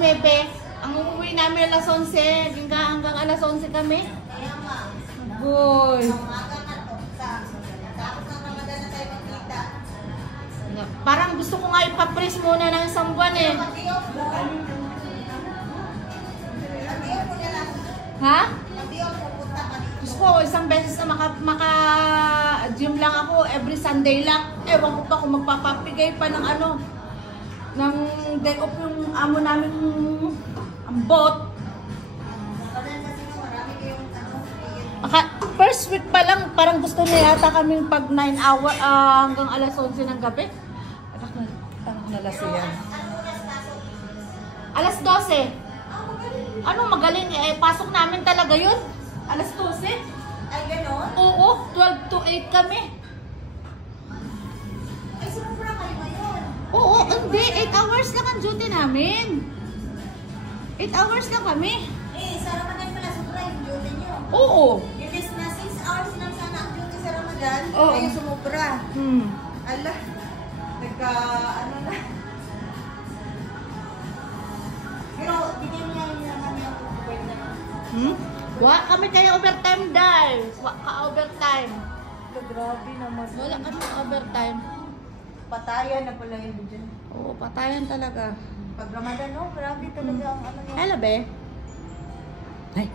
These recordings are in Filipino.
Ang uuwi namin alas 11. Hanggang alas 11 kami. Boy. Parang gusto ko nga ipa-freeze muna ng isang buwan eh. Ha? Gusto ko isang beses na maka-gym lang ako every Sunday lang. Ewan ko pa kung magpapapigay pa ng ano. Ng day off yung amo namin ang bot. First week pa lang, parang gusto niya yata kaming pag 9 hour hanggang alas 11 ng gabi. Anak na lasi yan. Alas 12. Ano magaling eh, pasok namin talaga yun. Alas 12. Ay, gano'n? Oo, 12 to 8 kami. Ay, sumubra kayo ngayon. Oo, hindi. 8 hours lang ang duty namin. 8 hours lang kami. Eh, sa Ramadan pala, sobra yung duty nyo. Oo. Imbes na 6 hours lang sana ang duty sa Ramadan, Oo. kayo sumubra. Ala, ano na. Pero, bigyan niya yung naman yung overtime. Wa kami kaya overtime dahil. Wa ka overtime. Grabe naman. Wala kami overtime. Patayan na pala yun dyan. Oo, patayan talaga. Pag Ramadan, no? Grabe talaga ang ano niya. Hello, be. Ay.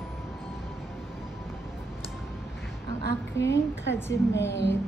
Ang aking kajimate.